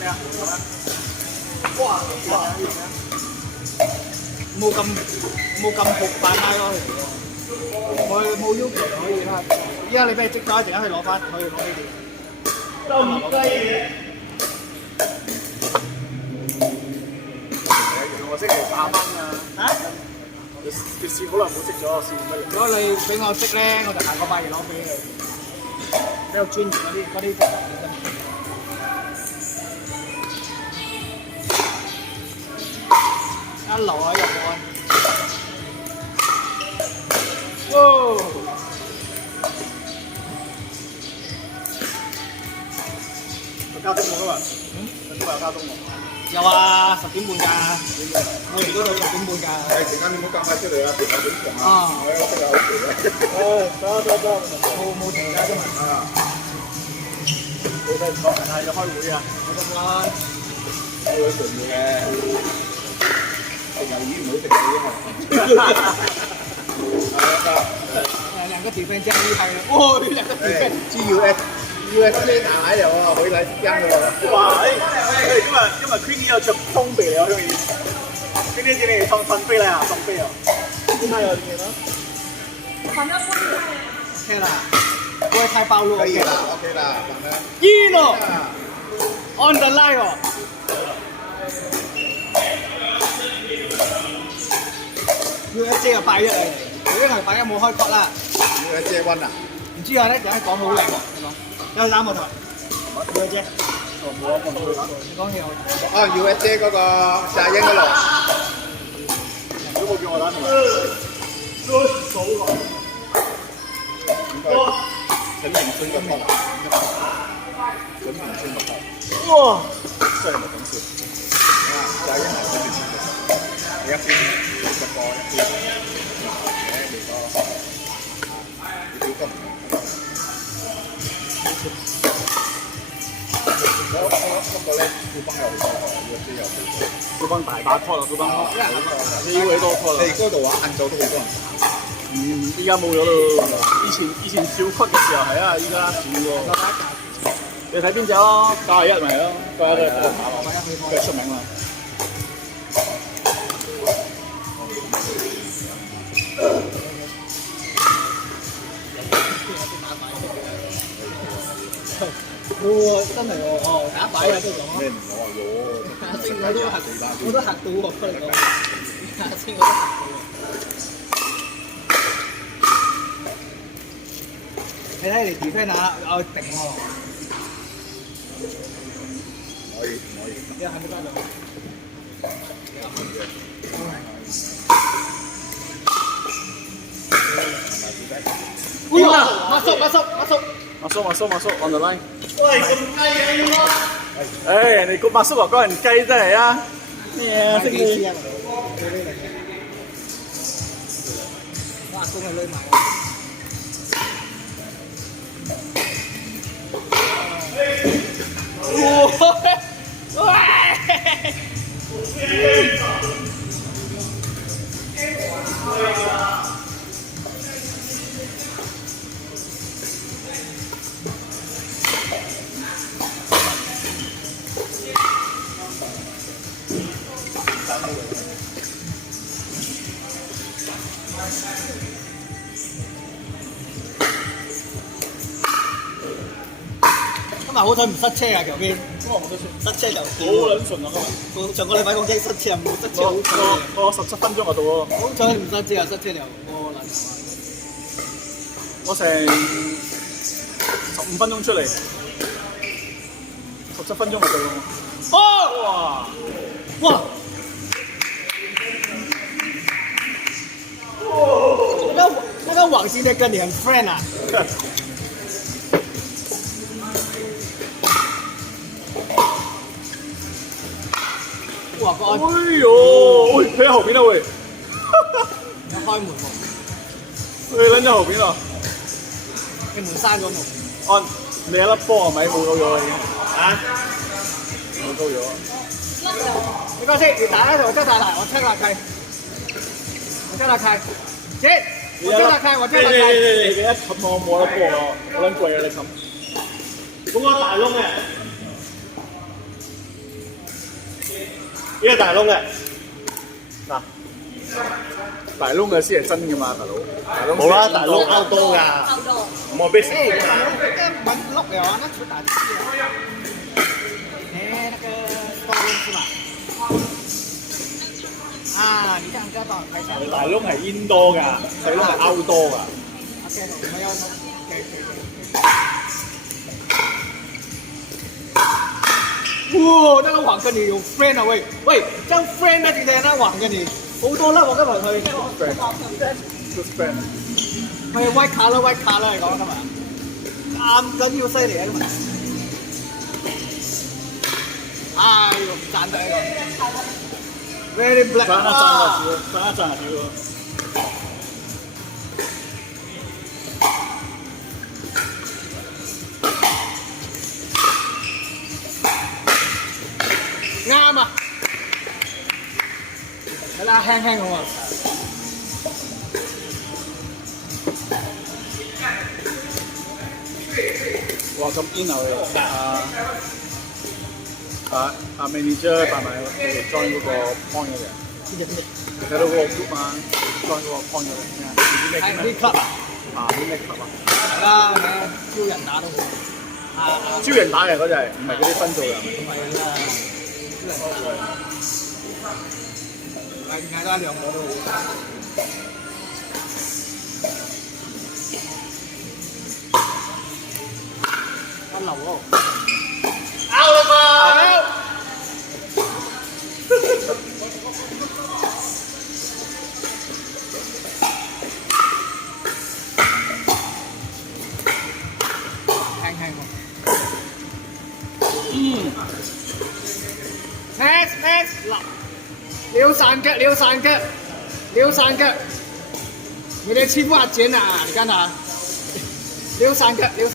咩啊？哇！冇咁焗快拉咯，我冇要求可以啦。依家你俾佢即咗，一陣間去攞翻，可以攞呢啲。咁雞我識嚟3蚊啊！嚇？佢試好耐冇識咗，試乜嘢？如果你俾我識咧，我就下個拜二攞俾你。比較專業嗰啲一流啊！入岸。哇！加鐘冇㗎嘛？今日有加鐘喎。有啊，10點半㗎。我哋嗰度10點半㗎。係陣間你唔好咁快出嚟啊！電話點長啊？我有識啊，好攰啊！冇停㗎啫嘛。啊！你睇唔講係要開會啊？冇得啦。開會重要嘅，食魷魚唔好食魚啊！兩個defense 真係厲害哦！兩個 defense。GUSC 大牌嚟喎，可以睇驚嘅喎。哇！今日 Queenie 有着裝備嚟喎，終於。今天你上飛啦，上飛啊！點解有點啊？反正不是。OK 啦，不會太暴露。可以啦，OK 啦，咁樣。Eno on the line 喎。USJ 又拜一嚟，佢呢台拜一冇開角啦。USJ 溫啊？唔知啊咧，陣間講好靚喎，你講。有攬我台。USJ。哦，冇啊，冇講。你講嘢我。啊 ，USJ 嗰個曬英嗰度。都冇叫我攬同埋。陳明信個頭。陳明信個頭。哇！真係冇講笑。啊，曬英係陳明信個頭。你一邊直播一邊。你個你表哥。不過咧，富邦又好多，USJ又好多。富邦大把拖啦，富邦機會多拖啦。你嗰度話晏晝都好多人打。依家冇咗咯。以前少屈嘅時候係啊，依家少喎。你睇邊隻咯？91咪係咯，91都係好打喎，佢出名嘛。哇！真係喎，哦，打擺啊都講。咩唔攞啊攞？亞星我都嚇到喎，不如講亞星我都嚇到喎。你睇你 defend 下，我定喎。唔可以唔可以。你係咪加咗？哎呀！馬叔 on the line。喂，咁雞嘅呢個？誒，人哋個馬叔話講人雞真係啊！咩啊？識你？哇！公係攆埋。今日好彩唔塞車啊，條邊。今日冇得出。塞車就好撚順啊！今日。上個禮拜講驚塞車，冇塞車好彩。我17分鐘就到喎。好彩唔塞車啊，塞車就過難受啊。我成15分鐘出嚟，17分鐘就到咯。哦！哇！那個網今天跟你很 friend 啊。哇！個安。哎呦！喂，佢喺後邊啊喂！有開門喎。佢撚咗後邊啊！你門閂咗冇？安，你一粒波係咪冇到咗啦已經？啊？冇到咗。沒關係，你打那我叫他來，我叫他開，我叫他開，姐，我叫他開，我叫他開。你一冚我冇得波啊！我撚貴啊你冚。咁我大窿嘅。個大窿嘅嗱，大窿嘅先係真㗎嘛，大佬。大窿冇啦，大窿拗多㗎。好多。我俾食。哎大窿跟文落了啊，那出打击啊！哎，那個高溫是吧？啊，你這樣這樣幫我開下。大窿係煙多㗎，細窿係勾多㗎。OK，我們要哇！那個黃跟你有 friend 啊喂喂，將 friend 啊，點解那黃跟你好多啦？我今日去 Good friend。去 white collar 嚟講今日，咁緊要犀利啊今日！哎呦，唔賺得呢個 ，very black 賺一賺啊，賺一賺啊，啱啊！係啦，輕輕咁啊！哇咁煙啊！manager 帶埋佢 join 嗰個 point 嘅人，邊隻？你睇到嗰個 group 嘛 ，join 嗰個 point 嘅人，唔知咩係 group 啲 club 啊！啊？啲咩 club 啊？係啦，招人打都好。招人打嘅嗰隻係唔係嗰啲分數人？唔係啦，招人打。係點解兩個都好？一流喎！out 啦嘛！輕輕喎。Next 嗱，撩散腳，你哋欺負阿簡啊！你看他，撩散腳，撩。